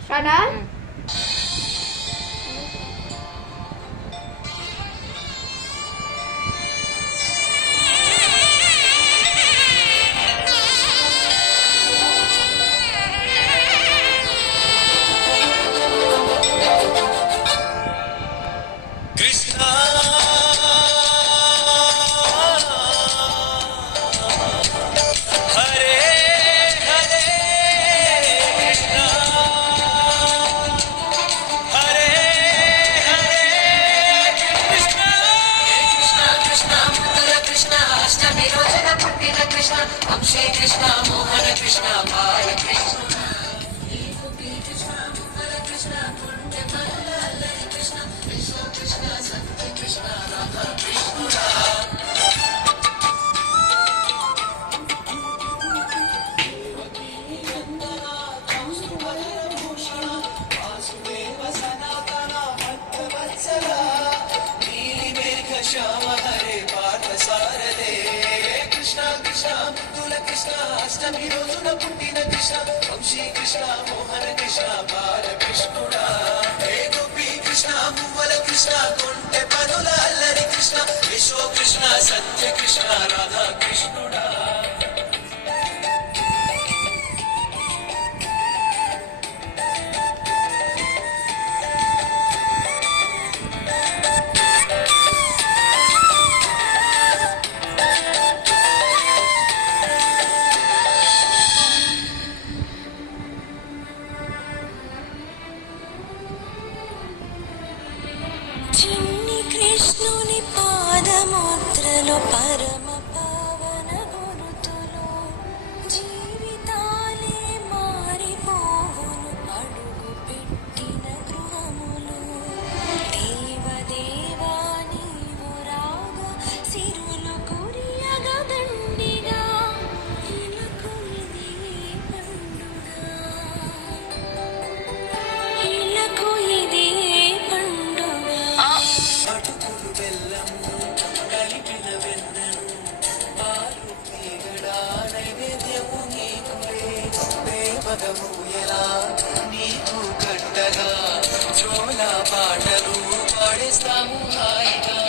స్టార్టా? వంశీ కృష్ణ మోహన కృష్ణ బాల కృష్ణ కృష్ణ పుణ్య కృష్ణ విశ్వ కృష్ణ సత్య కృష్ణ రాధా కృష్ణుడా శ్యామ హరే పార్థ సారదే కృష్ణ కృష్ణ ముద్దుల కృష్ణ అష్టమి రోజున పుట్టిన కృష్ణ వంశీ కృష్ణ మోహన కృష్ణ బాల కృష్ణుడా హే గోపి కృష్ణ మువ్వల కృష్ణ కొంటె పనుల అల్లరి కృష్ణ విశ్వ కృష్ణ సత్య కృష్ణ రాధా కృష్ణుడా చిన్ని కృష్ణుని పాదముద్రలో పరమ పావన గురుతులో జీవితాలే మారిపోవును అడుగు పెట్టిన గృహములు దేవదేవా నీవు రాగా సిరులు కురియగా దండిగా ఇలకు ఇది పండుగ ఇలకు ఇది అటుకులు బెల్లము కలిపిన వెన్నెను పాలు తీగడా నైవేద్యము నీకులే ప్రేమగము ఎలా నీకు కట్టగా చోళ పాటలు పాడేస్తాము హాయిగా